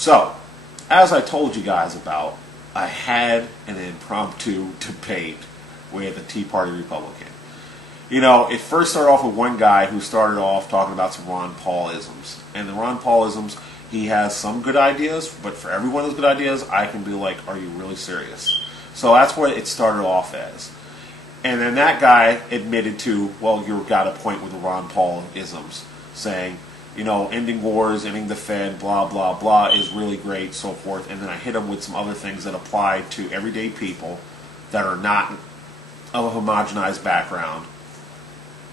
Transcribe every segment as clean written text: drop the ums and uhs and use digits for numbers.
So, as I told you guys about, I had an impromptu debate with a Tea Party Republican. You know, it first started off with one guy who started off talking about some Ron Paul-isms. And the Ron Paul-isms, he has some good ideas, but for every one of those good ideas, I can be like, are you really serious? So that's what it started off as. And then that guy admitted to, well, you've got a point with the Ron Paul-isms, saying, you know, ending wars, ending the Fed, blah, blah, blah, is really great, so forth. And then I hit him with some other things that apply to everyday people that are not of a homogenized background.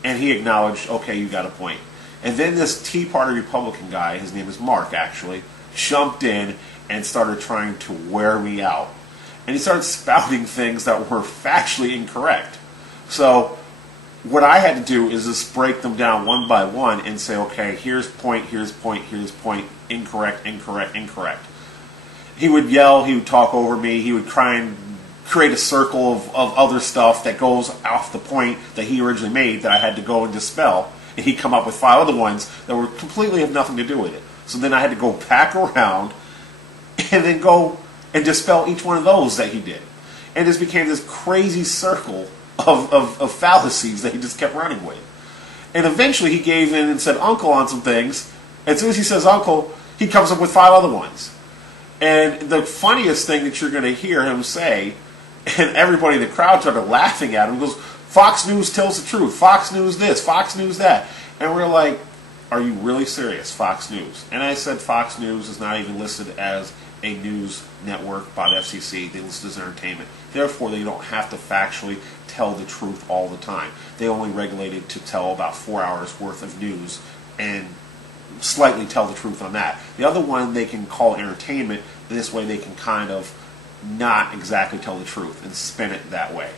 And he acknowledged, okay, you got a point. And then this Tea Party Republican guy, his name is Mark actually, jumped in and started trying to wear me out. And he started spouting things that were factually incorrect. So what I had to do is just break them down one by one and say, okay, here's point, here's point, here's point, incorrect, incorrect, incorrect. He would yell, he would talk over me, he would try and create a circle of other stuff that goes off the point that he originally made that I had to go and dispel. And he'd come up with 5 other ones that were completely have nothing to do with it. So then I had to go back around and then go and dispel each one of those that he did. And this became this crazy circle of fallacies that he just kept running with. And eventually he gave in and said uncle on some things. As soon as he says uncle, he comes up with 5 other ones. And the funniest thing that you're going to hear him say, and everybody in the crowd started laughing at him, goes, Fox News tells the truth, Fox News this, Fox News that. And we're like, are you really serious, Fox News? And I said Fox News is not even listed as a news network by the FCC. They list as entertainment. Therefore, they don't have to factually tell the truth all the time. They only regulated to tell about 4 hours worth of news and slightly tell the truth on that. The other one they can call entertainment. This way they can kind of not exactly tell the truth and spin it that way.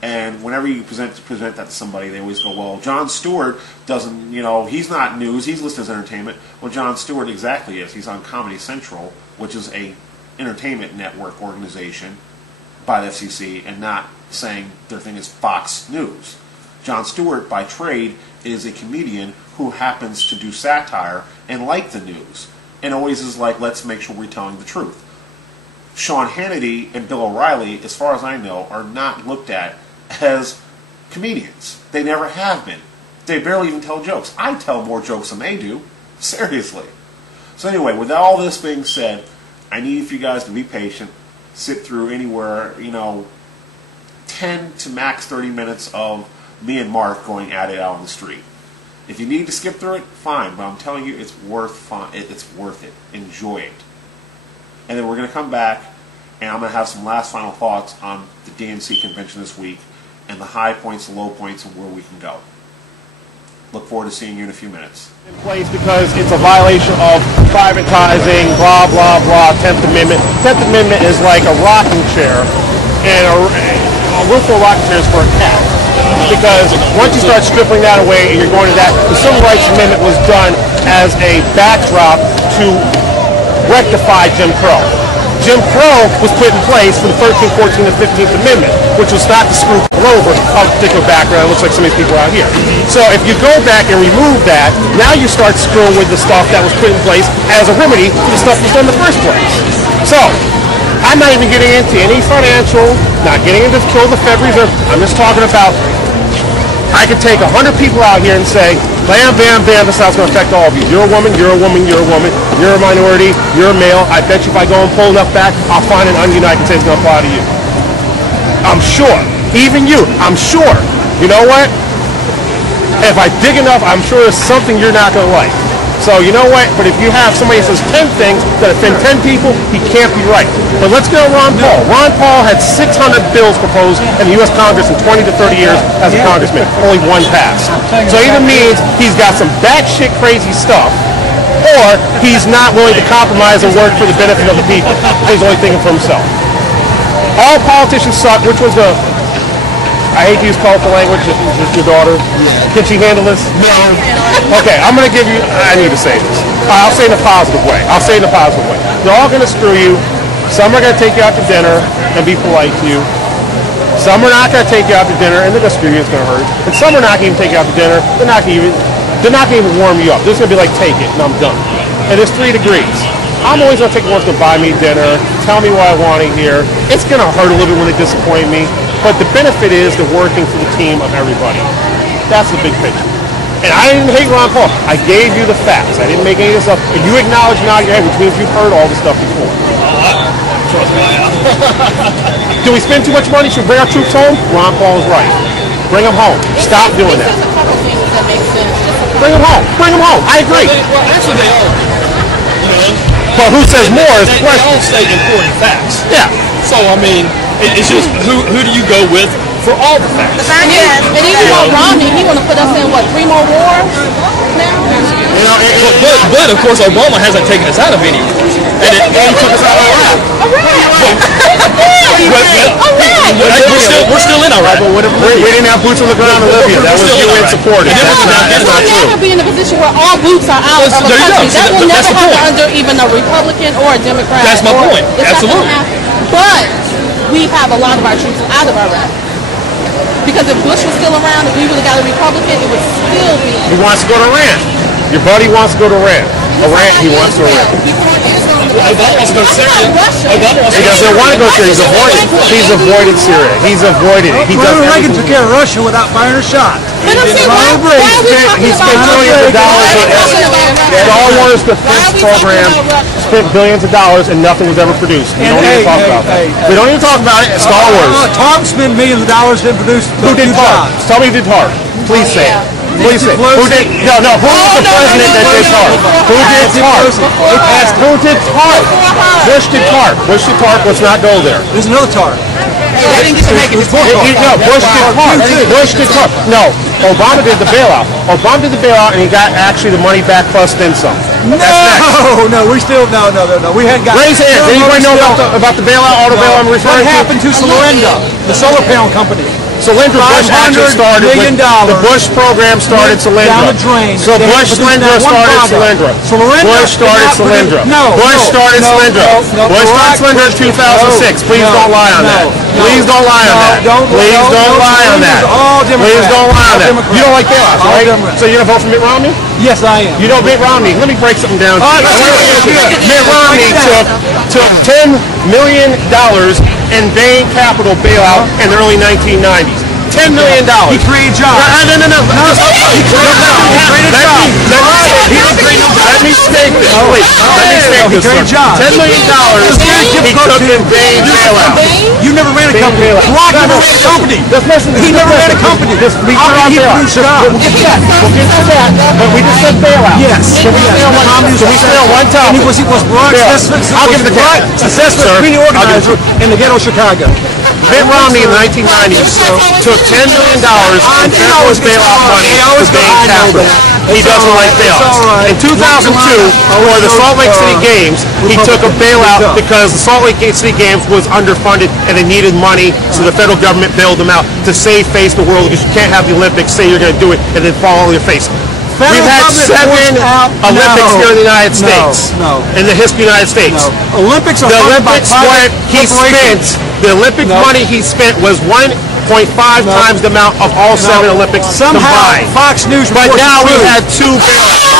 And whenever you present that to somebody, they always go, well, Jon Stewart doesn't, you know, he's not news, he's listed as entertainment. Well, Jon Stewart exactly is. He's on Comedy Central, which is a entertainment network organization by the FCC, and not saying their thing is Fox News. Jon Stewart, by trade, is a comedian who happens to do satire and like the news, and always is like, let's make sure we're telling the truth. Sean Hannity and Bill O'Reilly, as far as I know, are not looked at as comedians. They never have been. They barely even tell jokes. I tell more jokes than they do. Seriously. So anyway, with all this being said, I need for you guys to be patient, sit through anywhere, you know, 10 to max 30 minutes of me and Mark going at it out on the street. If you need to skip through it, fine, but I'm telling you, it's worth fun. It's worth it. Enjoy it. And then we're going to come back, and I'm going to have some last final thoughts on the DNC convention this week, and the high points, the low points, and where we can go. Look forward to seeing you in a few minutes. In place because it's a violation of privatizing, blah, blah, blah, 10th Amendment. 10th Amendment is like a rocking chair, and a willful rocking chair is for a cat. Because once you start stripping that away and you're going to that, the Civil Rights Amendment was done as a backdrop to rectify Jim Crow. Jim Crow was put in place for the 13th, 14th, and 15th Amendment, which was not to screw people over of a particular background. It looks like some of these people out here. So if you go back and remove that, now you start screwing with the stuff that was put in place as a remedy to the stuff that was done in the first place. So I'm not even getting into any financial, not getting into kill the Fed Reserve. I'm just talking about, I could take 100 people out here and say, bam, bam, bam, this is how it's going to affect all of you. You're a woman, you're a woman, you're a woman, you're a minority, you're a male. I bet you if I go and pull enough back, I'll find an onion I can say it's going to apply to you. I'm sure. Even you, I'm sure. You know what? If I dig enough, I'm sure there's something you're not going to like. So you know what? But if you have somebody that says 10 things that offend 10 people, he can't be right. But let's go to Ron Paul. Ron Paul had 600 bills proposed in the U.S. Congress in 20 to 30 years as a congressman. Only one passed. So either means he's got some batshit crazy stuff, or he's not willing to compromise and work for the benefit of the people. He's only thinking for himself. All politicians suck. Which was the... I hate to use colorful language. Is your daughter? Can she handle this? No. Okay, I'm going to give you... I need to say this. I'll say it in a positive way. They're all going to screw you. Some are going to take you out to dinner and be polite to you. Some are not going to take you out to dinner and they're going to screw you. It's going to hurt. And some are not going to take you out to dinner. They're not going to even warm you up. They're just going to be like, take it, and I'm done. And there's 3 degrees. I'm always going to take one to buy me dinner, tell me what I want to hear. It's going to hurt a little bit when they disappoint me, but the benefit is they're working for the team of everybody. That's the big picture. And I didn't hate Ron Paul. I gave you the facts. I didn't make any of this up. And you acknowledge now your head, which means you've heard all this stuff before. Do we spend too much money? Should we bring our troops home? Ron Paul is right. Bring them home. Stop doing that. Bring them home. Bring them home. I agree. Well, actually, they are. You know, but who says more is the they question. all state important facts. Yeah. So I mean, it's just who do you go with for all the facts? And even with Romney, he want to put us in what, 3 more wars now? But of course, Obama hasn't taken us out of any wars, and he took us out of Iraq. We're still in Iraq. We didn't have boots on the ground in Libya. That was UN supported. That's not true. We'll never be in a position where all boots are out of a country. That will never happen under even a Republican or a Democrat. That's my point. Absolutely. But we have a lot of our troops out of Iraq. Because if Bush was still around, if we would have got a Republican, it would still be. He wants to go to Iran. Your buddy wants to go to Iran. Iran, he wants to Iran. Obama wants to go to Syria. He doesn't want to go to Syria. He's avoided Syria. He's avoided it. Ronald Reagan took care of Russia without firing a shot. But I'm saying, why are we talking He about spent millions of dollars on Star Wars defense program. Spent billions of dollars and nothing was ever produced. We don't even talk about that. We don't even talk about it. Star Wars. Tom spent millions of dollars to produce Who did TARP? Tell me who did TARP. Please say it. Please say it. Who did? No. Who was the president that did TARP? Who did TARP? Who did TARP? Bush did TARP. Bush did TARP. Let's not go there. There's another TARP. No, Bush did TARP. Bush did TARP. No, Obama did the bailout. Obama did the bailout, and he got actually the money back plus then some. No, we still no. We hadn't got. Raise hands. Anybody know about the bailout? Auto bailout I'm referring to. What happened to Solyndra, the solar panel company? Solyndra Bush actually started with the Bush program started Solyndra. Down the drain. So Bush Solyndra started Solyndra. Bush started Solyndra. Bush started Solyndra. Bush started Solyndra in 2006. Please don't lie on that. Please don't lie on that. Please don't lie on that. Please don't lie on that. You don't like bailouts, right? So you're gonna vote for Mitt Romney? Yes, I am. You know Mitt Romney. Let me break something down. Mitt Romney took $10 million in Bain Capital bailout in the early 1990s. $10 million. He created jobs. No. He created jobs. Let me state this. Let me state this. $10 million he took in Bain bailout. You never ran a company. Brock never ran a company. He never ran a company. He produced jobs. We'll get to that. But we just said bailout. Yes. Can we say on one time? He was Brock's assessment community organizer in the ghetto Chicago. Mitt Romney in the 1990s took $10 million in federal bailout money to Bain Capital. He doesn't like bailouts. In 2002, for the Salt Lake City Games, he took a bailout because the Salt Lake City Games was underfunded and they needed money, so the federal government bailed them out to save face the world because you can't have the Olympics, say you're going to do it, and then fall on your face. We've had 7 Olympics here in the United States. In the history of the United States. Olympics are the Olympics the Olympic money he spent was 1.5 times the amount of all 7 Olympics combined. Fox News but now we had 2 bailouts.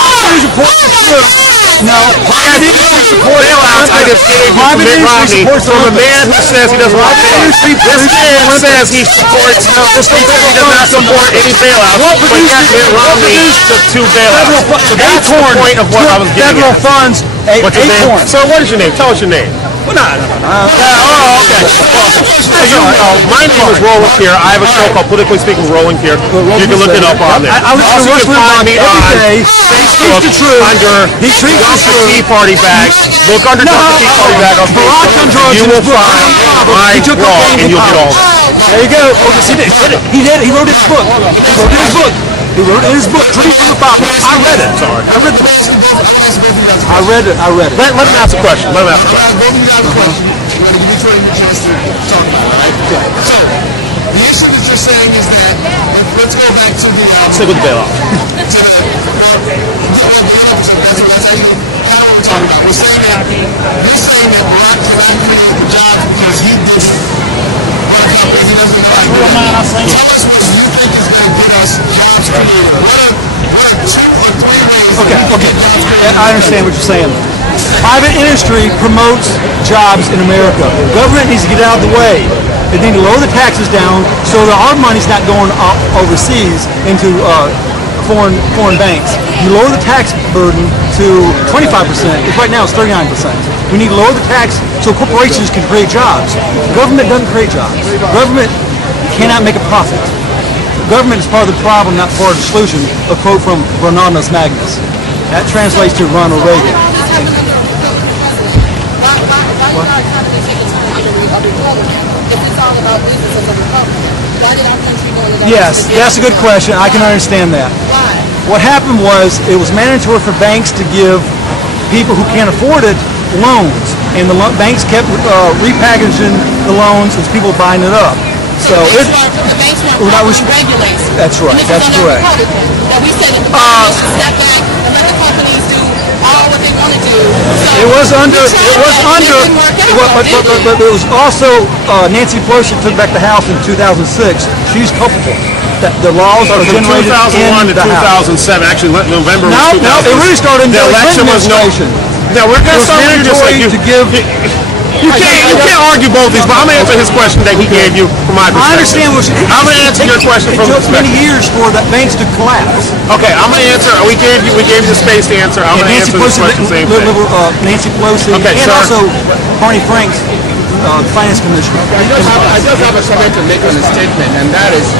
Bailouts I just gave you from Mitt Romney from a man who says he doesn't want bailouts. This man says he supports, this man does not support any bailouts, but yet Mitt Romney took 2 bailouts. So that's the point of what I was getting at. Federal funds, What's your name? So what is your name? Tell us your name. Well, no. Okay. As you know, my name is Roland Kier. I have a show called Politically Speaking Roland Kier. You can look it up on there. Also, you can find me on Facebook under the Tea Party Bag. Look under the Tea Party Bag on Facebook. You will find my blog and you'll get all of it. There you go. He did. He wrote his book. He wrote in his book, Dream from the Fountain. I read it. Sorry. I read the book. I read it. Let him ask a question. So, the issue that you're saying is that, let's go back to the... Stick with the bailout. We're saying that Barack didn't create the jobs because he didn't run a company. He doesn't like it. Tell us what you think is going to get us jobs created. What are 2 or 3 ways... Okay. I understand what you're saying. Private industry promotes jobs in America. Government needs to get out of the way. They need to lower the taxes down so that our money's not going overseas into foreign banks. You lower the tax burden to 25%. Right now it's 39%. We need to lower the tax so corporations can create jobs. Government doesn't create jobs. Government cannot make a profit. Government is part of the problem, not part of the solution. A quote from Ronaldus Magnus. That translates to Ronald Reagan. Yes, that's a good question. I can understand that. What happened was it was mandatory for banks to give people who can't afford it loans, and the banks kept repackaging the loans as people buying it up. So the banks weren't regulated. That's right. That's correct. That we said that the banks should step back and let the companies do all what they want to do. So it was also Nancy Pelosi took back the House in 2006. She's culpable. That the laws are from generated 2001 in to the 2007. House. Actually, November was 2000. No, it really started in the election administration. Now we're going to start with just like to give. You can't argue both these, but I'm going to answer his question that he gave you from my perspective. I understand what I'm going to answer your question from the perspective. It took many years for the banks to collapse. Okay, I'm going to answer. We gave you the space to answer. I'm going to answer this question the same thing. Nancy Pelosi and also Barney Franks, the finance commissioner. I just have a comment to make on the statement, and that is,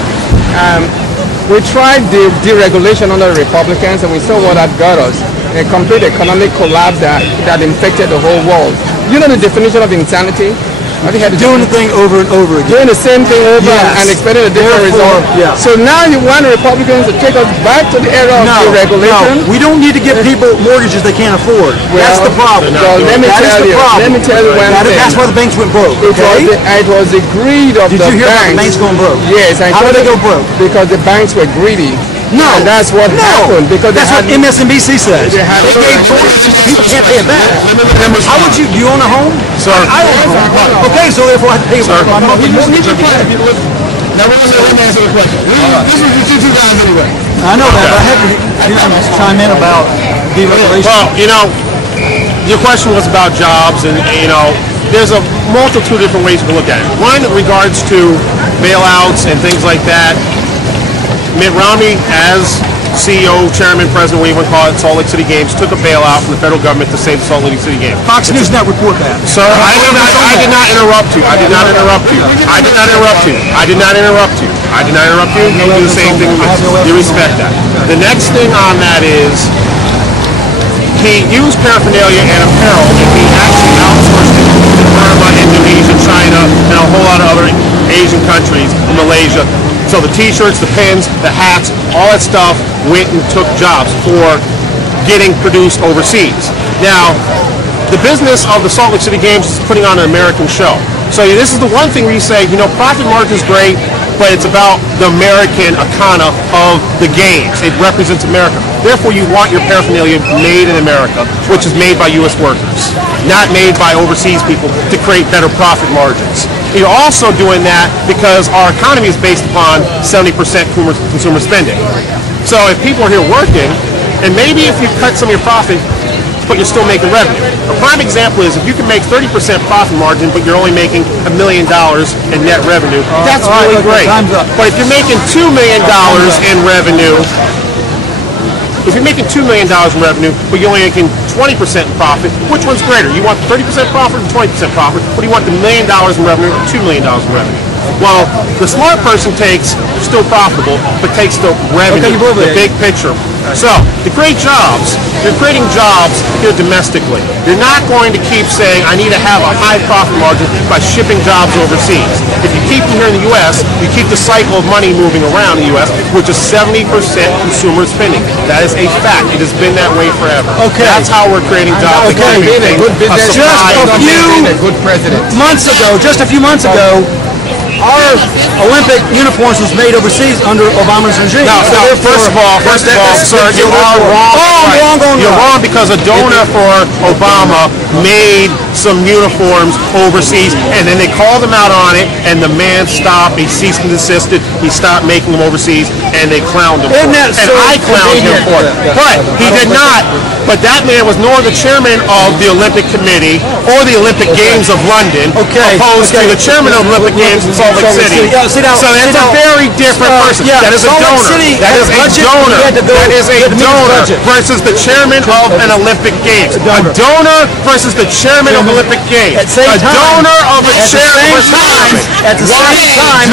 we tried deregulation under the Republicans, and we saw what that got us. A complete economic collapse that infected the whole world. You know the definition of insanity? Have you had doing the thing over and over again? Doing the same thing over and expecting a different result. Yeah. So now you want the Republicans to take us back to the era of deregulation? No, we don't need to give people mortgages they can't afford. Well, that's the problem. Well, let me tell you one thing. That's why the banks went broke. It was the greed of the banks. Did you hear about the banks going broke? Yes. How did they go broke? Because the banks were greedy. No, and that's what happened. Because that's what MSNBC says. They gave mortgages to people can't pay it back. How would you? Do you own a home? Sir, I own a home. Okay, so therefore I have to pay my monthly mortgage. Now let me answer the question. This is between you guys anyway. I know that, but I had to chime in about deregulation. Well, your question was about jobs, and there's a multitude of different ways you can look at it. One, in regards to bailouts and things like that. Mitt Romney, as CEO, chairman, president, whatever you want to call it, Salt Lake City Games, took a bailout from the federal government to save the Salt Lake City Games. Fox News did not report that. Sir, I did not interrupt you. I did not interrupt you. I did not interrupt you. I did not interrupt you. I did not interrupt you. You do the same thing with me. You respect that. The next thing on that is he used paraphernalia and apparel, and he actually outsourced it to Burma, Indonesia, China, and a whole lot of other Asian countries, Malaysia. So the t-shirts, the pins, the hats, all that stuff went and took jobs for getting produced overseas. Now, the business of the Salt Lake City Games is putting on an American show. So this is the one thing where you say, profit margin is great, but it's about the American economy of the games. It represents America. Therefore, you want your paraphernalia made in America, which is made by U.S. workers, not made by overseas people to create better profit margins. You're also doing that because our economy is based upon 70% consumer spending. So if people are here working, and maybe if you cut some of your profit, but you're still making revenue. A prime example is if you can make 30% profit margin, but you're only making $1 million in net revenue, that's really great. But if you're making $2 million in revenue, if you're making $2 million in revenue, but you're only making 20% in profit, which one's greater? You want 30% profit or 20% profit? Or do you want the $1 million in revenue or $2 million in revenue? Well, the smart person takes still profitable, but takes the revenue, the big picture. So, to create jobs, you're creating jobs here domestically. You're not going to keep saying, I need to have a high profit margin by shipping jobs overseas. If you keep them here in the U.S., you keep the cycle of money moving around the U.S., which is 70% consumer spending. That is a fact. It has been that way forever. Okay. That's how we're creating jobs. Okay. Just a few months ago, our Olympic uniforms was made overseas under Obama's regime. No, first of all, sir, you are wrong. You're wrong because a donor for Obama made some uniforms overseas, and then they called him out on it, and the man stopped. He ceased and desisted. He stopped making them overseas, and they clowned him for it. And I clowned him for it. But he did not. But that man was nor the chairman of the Olympic Committee or the Olympic Games of London, opposed to the chairman of the Olympic Games in Salt Lake City. So that's a very different person. That is a donor. That is a donor. That is a donor versus the chairman of an Olympic Games. A donor versus the chairman of Olympic Games. A donor of a chairman. At the same time,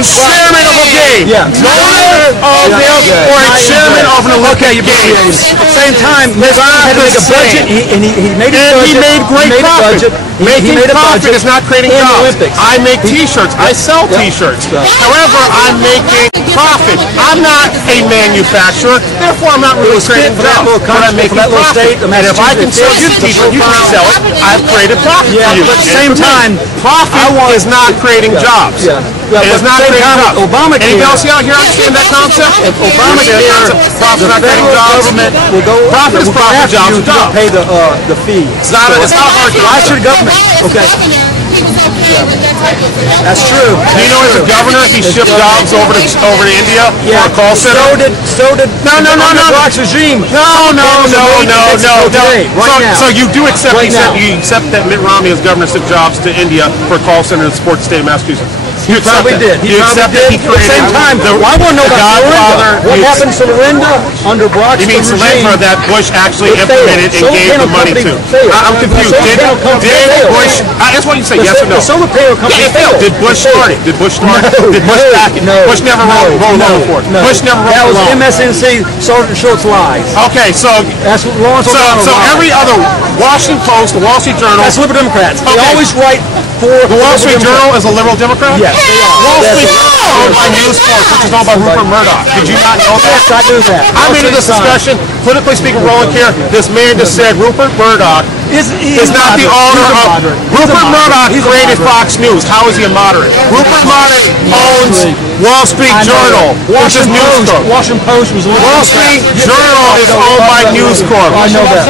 chairman of a game. Donor of or a chairman of an Olympic Games. At the same time, Mr. had to make a budget, and he made a budget. He made great profit. Making profit is not creating jobs. I make T-shirts. I sell T-shirts. However, I'm making profit. I'm not a manufacturer. Therefore, I'm not really creating jobs. But I'm making profit. And if I can sell you the T-shirt, you can sell it. I've created profit for you. But at the same time, profit is not creating jobs. It is not creating jobs. Anybody else here understand that concept? Obamacare, profit is not creating jobs. Profit is profit, jobs are jobs. Pay the fee. It's not hard. Why should government? Okay. That's true. Do you know as a governor he shipped jobs over to India for a call center? So did Brock's regime. No. So you do accept you accept that Mitt Romney as governor sent jobs to India for a call center to support the state of Massachusetts. He probably did. You accept that he created. At the same time, I want to know about Lorinda. What happened to Lorinda under Brock's regime? You mean Solyndra that Bush actually implemented and gave the money to? I'm confused. Did Bush? That's what you say. Yes or no? The solar panel company failed. Did Bush start it? Did Bush start it? Did Bush back it? Bush never rolled along for it. Bush never rolled along. That was MSNC, Sergeant Schultz lies. Okay, so that's what Lawrence O'Donnell So every other Washington Post, the Wall Street Journal. That's liberal Democrats. They always write for the Wall Street Journal is a liberal Democrat? Yes, they are. Wall Street Journal is owned by News Corp, which is owned by Rupert Murdoch. Did you not know that? Yes, I knew that. I'm into this discussion. Politically speaking, rolling here, this man just said Rupert Murdoch is not the owner of... Rupert Murdoch created Fox News. How is he a moderate? Rupert Murdoch owns Wall Street Journal, which is News Corp. Washington Post was Wall Street Journal is owned by News Corp. I know that.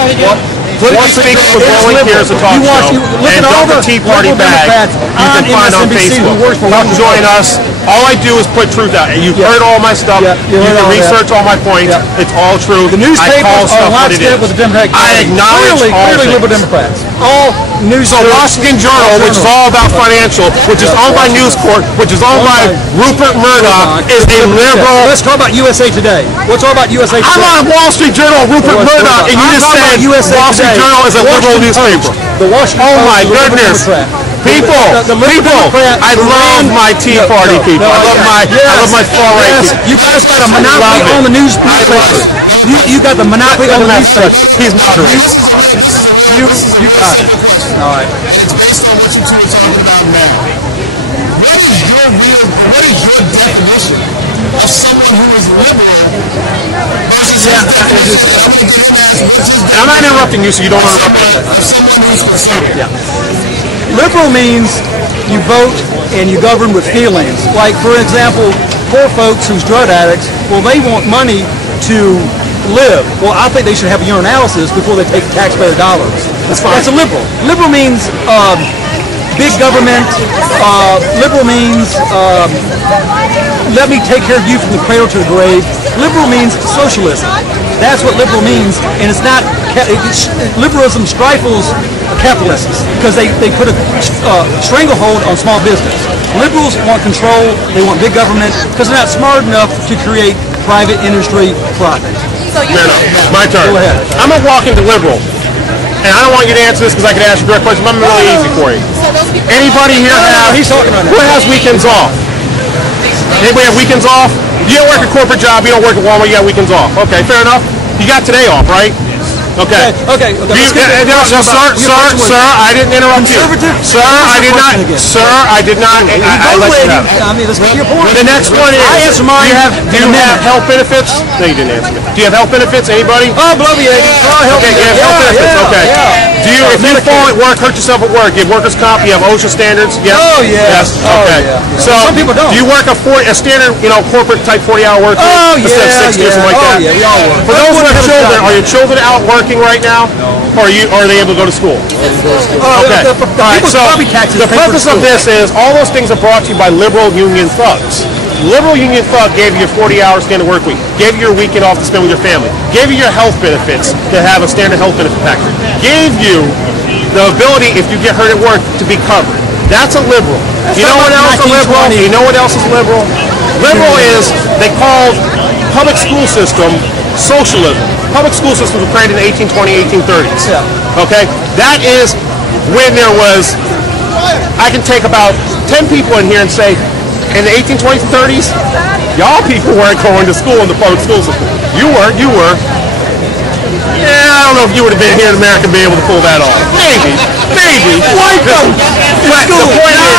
Politically speaking, with rolling here is a talk show. And dump the Tea Party bag. You can find on Facebook. Come join us. All I do is put truth out. You've heard all my stuff. You can research all my points. It's all true. The newspapers are lockstep with the Democratic Party. I acknowledge all clearly liberal Democrats. All news. So Washington Journal, which is all about financial, which is owned by News Corp, which is owned by Rupert Murdoch, is a liberal. Let's talk about USA Today. What's all about USA Today? I'm on Wall Street Journal, Rupert Murdoch, and you just said Wall Street Journal is a liberal newspaper. Oh my goodness. People, I love my Tea Party people. I love my far right people. You guys got a monopoly on the newspaper. You got the monopoly on the newspaper. He's moderate. You got it. All right. What is your definition of someone who is liberal? And I'm not interrupting you, so you don't interrupt me. Liberal means you vote and you govern with feelings. Like, for example, poor folks who's drug addicts, well, they want money to live. Well, I think they should have a urinalysis before they take taxpayer dollars. That's fine. That's a liberal. Liberal means big government. Liberal means let me take care of you from the cradle to the grave. Liberal means socialism. That's what liberal means, and it's not liberalism stifles capitalists because they put a stranglehold on small business. Liberals want control. They want big government because they're not smart enough to create private industry profit. So Fair enough. My turn. Go ahead. I'm a walking to liberal. And I don't want you to answer this because I could ask you direct questions, but I'm really easy for you. Anybody here who has weekends off? Anybody have weekends off? You don't work a corporate job, you don't work at Walmart, you got weekends off. Okay, fair enough. You got today off, right? Okay. Okay. Sir, I didn't interrupt you. Sir, I did not. I let you have it. I mean, let's get your point. The next one is, I answer mine. Do you have health benefits? No, you didn't answer me. Do you have health benefits? Anybody? Oh, blow the egg. Okay, you have health benefits. Okay. Do you, if you fall at work, hurt yourself at work, you have workers' comp, you have OSHA standards? Yes? Oh, yeah. Yes. Oh, Okay. yeah. So, Some people don't. do you work a standard, corporate type 40-hour work week? Oh, instead of 60 or something like that? Yeah, we all work. For those who have children, are your children out working right now? No. Or are they able to go to school? Okay. So, the purpose of this is all those things are brought to you by liberal union thugs. Liberal union thug gave you your 40-hour standard work week, gave you your weekend off to spend with your family, gave you your health benefits to have a standard health benefit package, gave you the ability, if you get hurt at work, to be covered. That's a liberal. You know what else is liberal? You know what else is liberal? Liberal is, they called public school system socialism. Public school systems were created in the 1820s, 1830s. Okay? That is when there was, I can take about 10 people in here and say, in the 1820s and 30s, y'all people weren't going to school in the public school system. You were. Yeah, I don't know if you would have been here in America and be able to pull that off. Maybe. But the point is,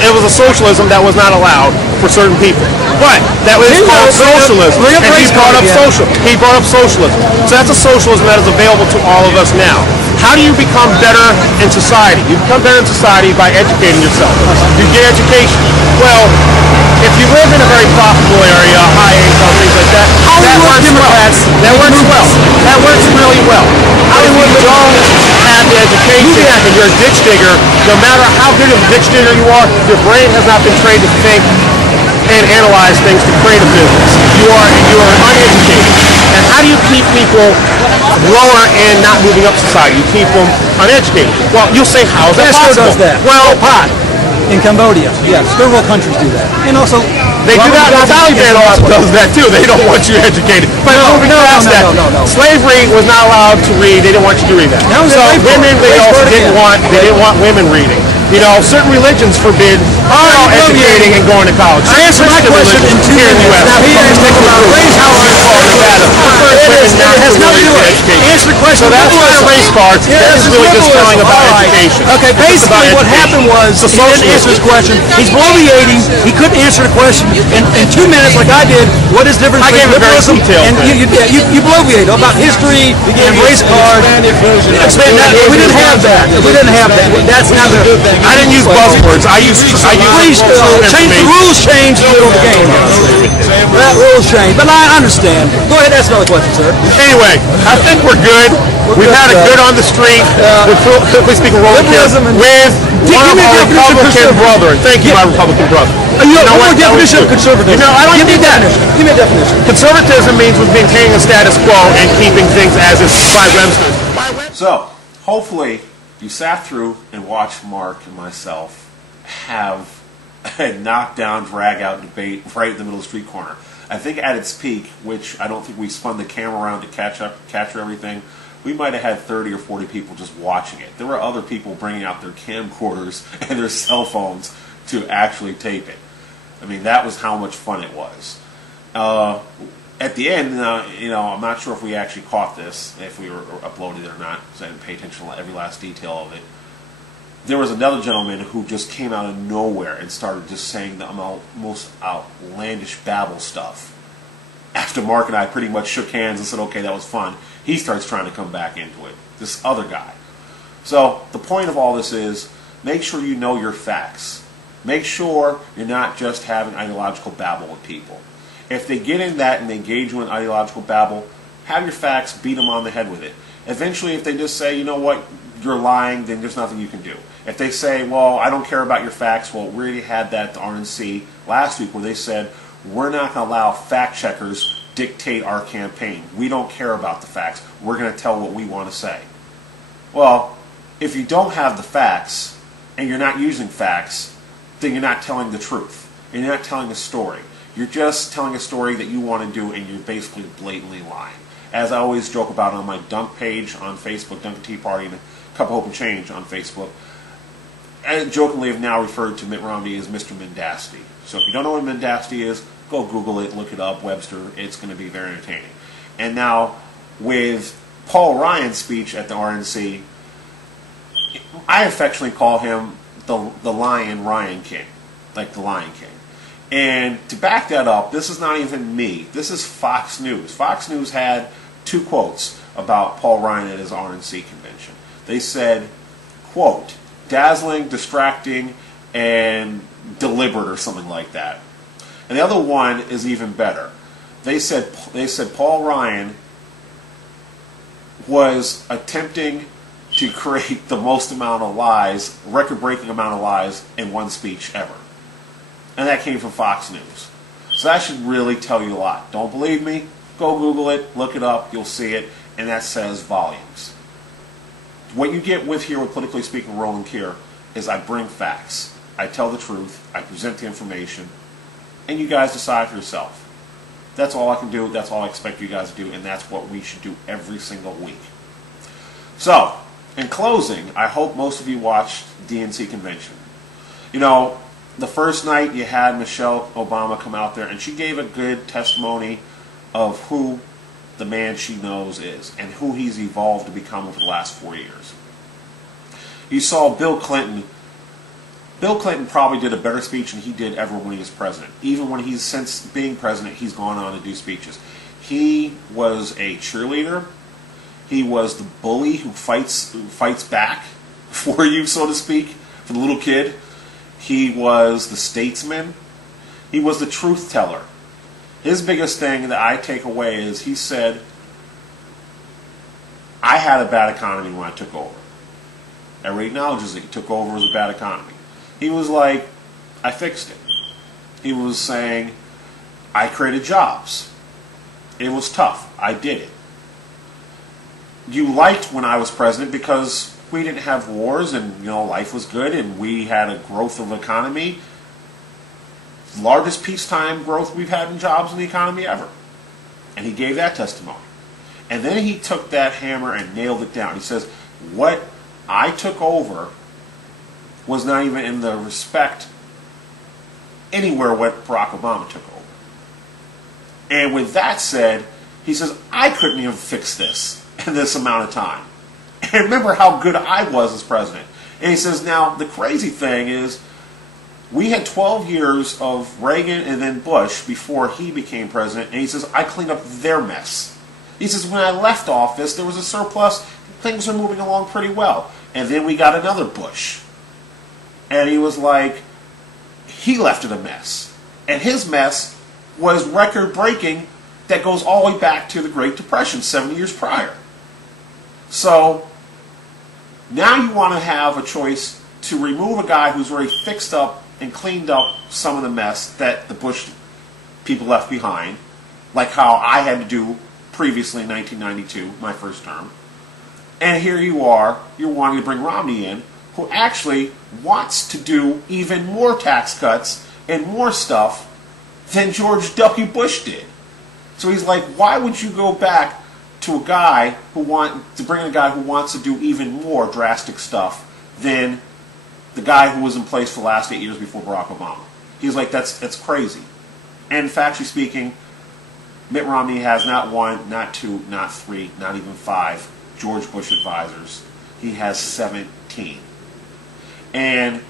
it was a socialism that was not allowed for certain people. But that was called socialism. And he brought up socialism. So that's a socialism that is available to all of us now. How do you become better in society? You become better in society by educating yourself. You get education. Well, if you live in a very profitable area, high income, things like that, that works well. That works really well. If you don't have the education and you're a ditch digger, no matter how good of a ditch digger you are, your brain has not been trained to think and analyze things to create a business. You are uneducated. And how do you keep people lower and not moving up society? You keep them uneducated. Well, you'll say, how is that possible? Does that. Well, pot in Cambodia. Yes, third world countries do that. And also, they do that. The Taliban also does that too. They don't want you educated. But moving past that, slavery was not allowed to read. They didn't want you to read that. So women, they also didn't want women reading. You know, certain religions forbid educating and going to college. I answered my question in 2 here in the U.S. Now he answered about race cars. Answer the question. So that's why race cards. That is really just telling about education. Okay, basically what happened was he didn't answer his question. He's below the 80s. He couldn't answer the question in 2 minutes like I did. What is the difference between liberalism and you below the 80 about history and race cards? We didn't have that. That's not the good thing. I didn't use buzzwords. I used please change the rules. Change the middle of the game. That rules change, but I understand. Go ahead, ask another question, sir. Anyway, I think we're good. We've had a good on the street. Please speak a role with one of our Republican brethren. Thank you, my Republican brother. You know what definition of conservatism? I don't need that. Give me a definition. Conservatism means maintaining a status quo and keeping things as is by Webster. So, hopefully, you sat through and watched Mark and myself have a knockdown, drag-out debate right in the middle of the street corner. I think at its peak, which I don't think we spun the camera around to capture everything, we might have had 30 or 40 people just watching it. There were other people bringing out their camcorders and their cell phones to actually tape it. I mean, that was how much fun it was. At the end, I'm not sure if we actually caught this, if we were uploaded it or not, because I didn't pay attention to every last detail of it. There was another gentleman who just came out of nowhere and started just saying the most outlandish babble stuff. After Mark and I pretty much shook hands and said, okay, that was fun, he starts trying to come back into it. This other guy. So the point of all this is, make sure you know your facts. Make sure you're not just having ideological babble with people. If they get in that and they engage you in ideological babble, have your facts, beat them on the head with it. Eventually, if they just say, you know what, you're lying, then there's nothing you can do. If they say, well, I don't care about your facts, well, we already had that at the RNC last week where they said, we're not going to allow fact checkers dictate our campaign. We don't care about the facts. We're going to tell what we want to say. Well, if you don't have the facts and you're not using facts, then you're not telling the truth. And you're not telling a story. You're just telling a story that you want to do, and you're basically blatantly lying. As I always joke about on my Dunk page on Facebook, Dunk Tea Party, and a Cup of Hope and Change on Facebook, I jokingly have now referred to Mitt Romney as Mr. Mendacity. So if you don't know what Mendacity is, go Google it, look it up, Webster. It's going to be very entertaining. And now, with Paul Ryan's speech at the RNC, I affectionately call him the Lion Ryan King, like the Lion King. And to back that up, this is not even me. This is Fox News. Fox News had 2 quotes about Paul Ryan at his RNC convention. They said, quote, dazzling, distracting, and deliberate or something like that. And the other one is even better. They said Paul Ryan was attempting to create the most amount of lies, record-breaking amount of lies in one speech ever. And that came from Fox News. So that should really tell you a lot. Don't believe me? Go Google it, look it up, you'll see it, and that says volumes. What you get with here with Politically Speaking, Roland Keir, is I bring facts. I tell the truth, I present the information, and you guys decide for yourself. That's all I can do, that's all I expect you guys to do, and that's what we should do every single week. So, in closing, I hope most of you watched DNC convention. You know, the first night you had Michelle Obama come out there, and she gave a good testimony of who the man she knows is and who he's evolved to become over the last 4 years. You saw Bill Clinton. Bill Clinton probably did a better speech than he did ever when he was president. Even when he's, since being president, he's gone on to do speeches. He was a cheerleader. He was the bully who fights back for you, so to speak, for the little kid. He was the statesman. He was the truth teller. His biggest thing that I take away is he said, I had a bad economy when I took over. Everybody acknowledges that he took over as a bad economy. He was like, I fixed it. He was saying, I created jobs. It was tough. I did it. You liked when I was president because we didn't have wars and, you know, life was good and we had a growth of economy. Largest peacetime growth we've had in jobs in the economy ever. And he gave that testimony. And then he took that hammer and nailed it down. He says, what I took over was not even in the respect anywhere what Barack Obama took over. And with that said, he says, I couldn't even fix this in this amount of time. And remember how good I was as president. And he says, now, the crazy thing is, we had 12 years of Reagan and then Bush before he became president, and he says, I cleaned up their mess. He says, when I left office, there was a surplus, things were moving along pretty well. And then we got another Bush. And he was like, he left it a mess. And his mess was record-breaking that goes all the way back to the Great Depression, 70 years prior. So, now you want to have a choice to remove a guy who's already fixed up and cleaned up some of the mess that the Bush people left behind, like how I had to do previously in 1992, my first term. And here you are, you're wanting to bring Romney in, who actually wants to do even more tax cuts and more stuff than George W. Bush did. So he's like, why would you go back to a guy who bring in a guy who wants to do even more drastic stuff than the guy who was in place for the last 8 years before Barack Obama? He's like, that's crazy. And factually speaking, Mitt Romney has not one, not two, not three, not even 5 George Bush advisors. He has 17. And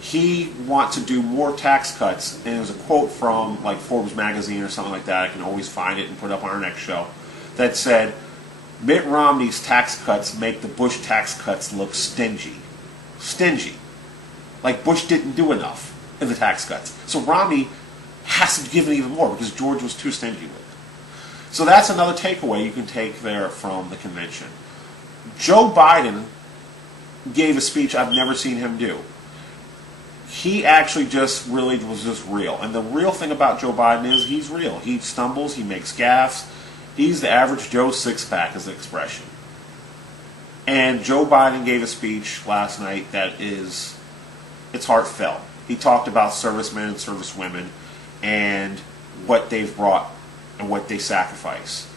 he wants to do more tax cuts. And there's a quote from like Forbes magazine or something like that. I can always find it and put it up on our next show. That said, Mitt Romney's tax cuts make the Bush tax cuts look stingy. Stingy. Like Bush didn't do enough in the tax cuts. So Romney has to give it even more because George was too stingy with it. So that's another takeaway you can take there from the convention. Joe Biden gave a speech I've never seen him do. He actually just really was just real. And the real thing about Joe Biden is he's real. He stumbles, he makes gaffes. He's the average Joe six-pack is the expression. And Joe Biden gave a speech last night that is, it's heartfelt. He talked about servicemen and servicewomen and what they've brought and what they sacrifice.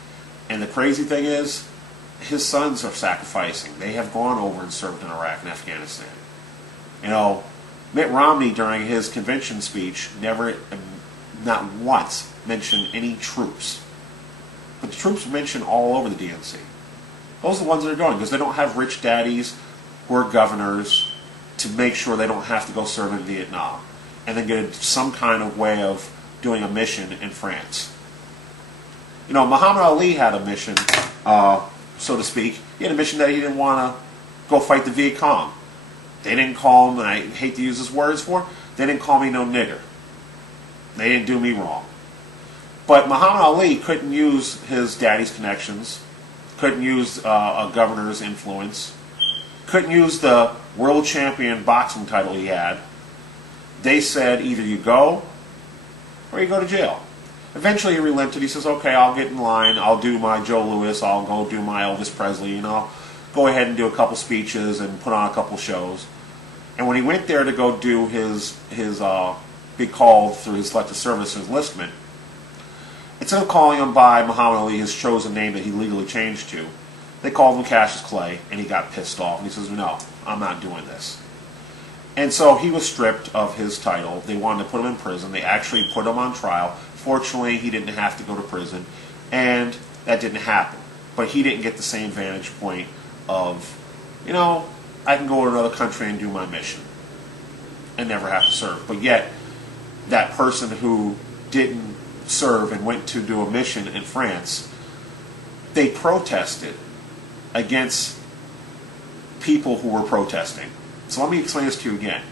And the crazy thing is, his sons are sacrificing. They have gone over and served in Iraq and Afghanistan. You know, Mitt Romney during his convention speech never, not once, mentioned any troops. But the troops are mentioned all over the DNC. Those are the ones that are going because they don't have rich daddies who are governors to make sure they don't have to go serve in Vietnam and then get some kind of way of doing a mission in France. You know, Muhammad Ali had a mission, so to speak. He had a mission that he didn't want to go fight the Viet Cong. They didn't call him, and I hate to use his words for, they didn't call me no nigger. They didn't do me wrong. But Muhammad Ali couldn't use his daddy's connections, couldn't use a governor's influence, couldn't use the world champion boxing title he had. They said either you go or you go to jail. Eventually he relented. He says, okay, I'll get in line. I'll do my Joe Louis. I'll go do my Elvis Presley. You know, go ahead and do a couple speeches and put on a couple shows. And when he went there to go do his be called through his selective service enlistment, instead of calling him by Muhammad Ali, his chosen name that he legally changed to, they called him Cassius Clay, and he got pissed off. And he says, no, I'm not doing this. And so he was stripped of his title. They wanted to put him in prison. They actually put him on trial. Fortunately, he didn't have to go to prison, and that didn't happen. But he didn't get the same vantage point of, you know, I can go to another country and do my mission and never have to serve. But yet, that person who didn't serve and went to do a mission in France, they protested against people who were protesting. So let me explain this to you again.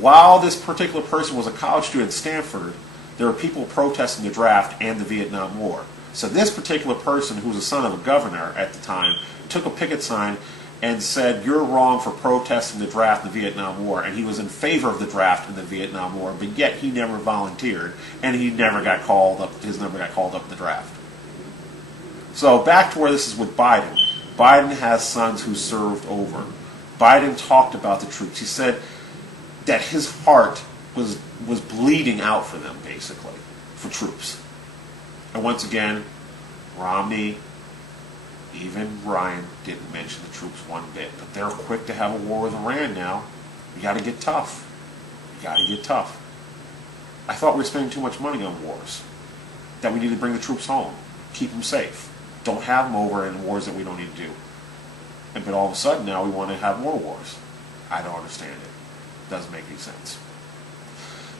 While this particular person was a college student at Stanford, there were people protesting the draft and the Vietnam War. So this particular person, who was the son of a governor at the time, took a picket sign and said, you're wrong for protesting the draft in the Vietnam War, and he was in favor of the draft in the Vietnam War, but yet he never volunteered, and he never got called up, in the draft. So back to where this is with Biden. Biden has sons who served over. Biden talked about the troops. He said that his heart was bleeding out for them, basically, for troops. And once again, Romney, even Ryan didn't mention the troops one bit. But they're quick to have a war with Iran now. You got to get tough. You got to get tough. I thought we were spending too much money on wars. That we need to bring the troops home. Keep them safe. Don't have them over in wars that we don't need to do. But all of a sudden now we want to have more wars. I don't understand it. Doesn't make any sense.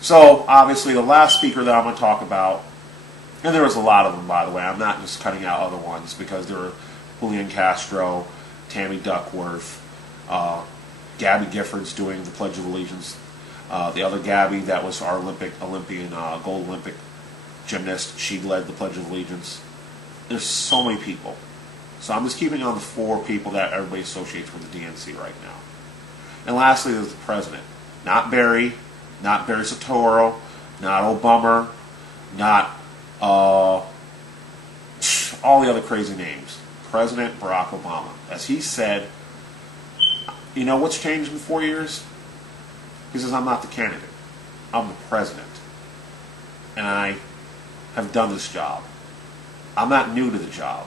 So obviously the last speaker that I'm going to talk about, and there was a lot of them, by the way. I'm not just cutting out other ones because there were Julian Castro, Tammy Duckworth, Gabby Giffords doing the Pledge of Allegiance. The other Gabby that was our Olympian, gold Olympic gymnast, she led the Pledge of Allegiance. There's so many people. So I'm just keeping on the 4 people that everybody associates with the DNC right now. And lastly, there's the president. Not Barry Soetoro, not Obama, not all the other crazy names. President Barack Obama. As he said, you know what's changed in 4 years? He says, I'm not the candidate. I'm the president. And I have done this job. I'm not new to the job.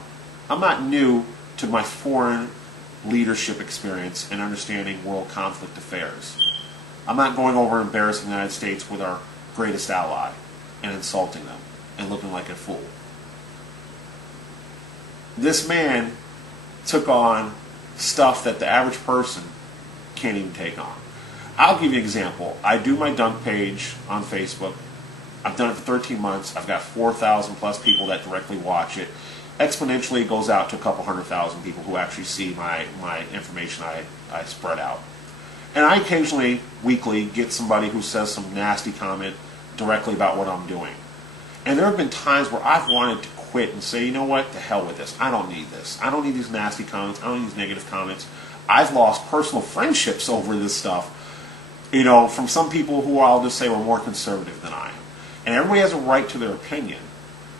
I'm not new to my foreign leadership experience and understanding world conflict affairs. I'm not going over and embarrassing the United States with our greatest ally and insulting them and looking like a fool. This man took on stuff that the average person can't even take on. I'll give you an example. I do my dunk page on Facebook. I've done it for 13 months. I've got 4,000 plus people that directly watch it. Exponentially, it goes out to a couple 100,000 people who actually see my information I spread out. And I occasionally, weekly, get somebody who says some nasty comment directly about what I'm doing. And there have been times where I've wanted to quit and say, you know what, to hell with this. I don't need this. I don't need these nasty comments. I don't need these negative comments. I've lost personal friendships over this stuff, you know, from some people who I'll just say were more conservative than I am. And everybody has a right to their opinion,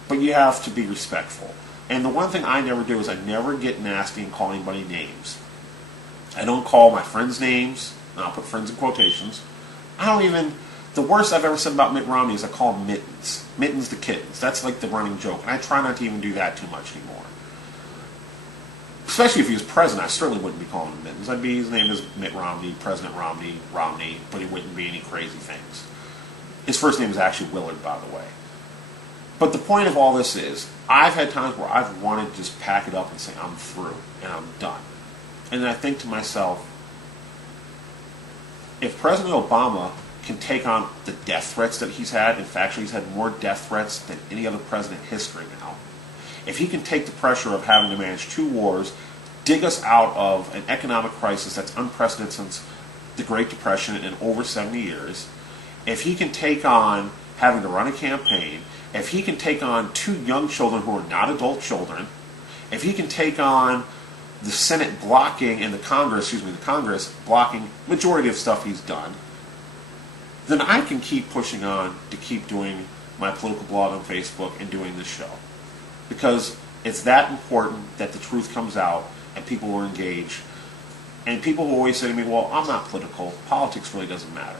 but you have to be respectful. And the one thing I never do is I never get nasty and call anybody names. I don't call my friends names, and I'll put friends in quotations. I don't even, the worst I've ever said about Mitt Romney is I call him Mittens. Mittens the kittens. That's like the running joke. And I try not to even do that too much anymore. Especially if he was president, I certainly wouldn't be calling him Mittens. His name is Mitt Romney, President Romney, but it wouldn't be any crazy things. His first name is actually Willard, by the way. But the point of all this is, I've had times where I've wanted to just pack it up and say, I'm through, and I'm done. And then I think to myself, if President Obama can take on the death threats that he's had, in fact, he's had more death threats than any other president in history now. If he can take the pressure of having to manage 2 wars, dig us out of an economic crisis that's unprecedented since the Great Depression in over 70 years, if he can take on having to run a campaign, if he can take on 2 young children who are not adult children, if he can take on the Senate blocking and the Congress blocking majority of stuff he's done, then I can keep pushing on to keep doing my political blog on Facebook and doing this show. Because it's that important that the truth comes out and people are engaged. And people will always say to me, well, I'm not political. Politics really doesn't matter.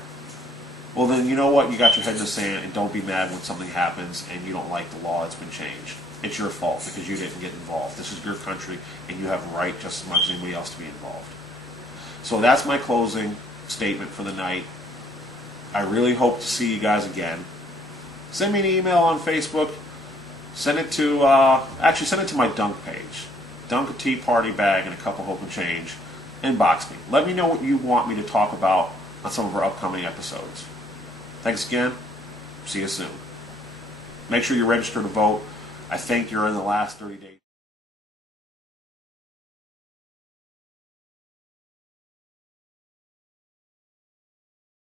Well, then you know what? You got your head in the sand, and don't be mad when something happens and you don't like the law that's been changed. It's your fault because you didn't get involved. This is your country, and you have a right just as much as anybody else to be involved. So that's my closing statement for the night. I really hope to see you guys again. Send me an email on Facebook. Send it to, actually send it to my Dunk page. Dunk a Tea Party bag and a cup of hope and change. Inbox me. Let me know what you want me to talk about on some of our upcoming episodes. Thanks again. See you soon. Make sure you register to vote. I think you're in the last 30 days.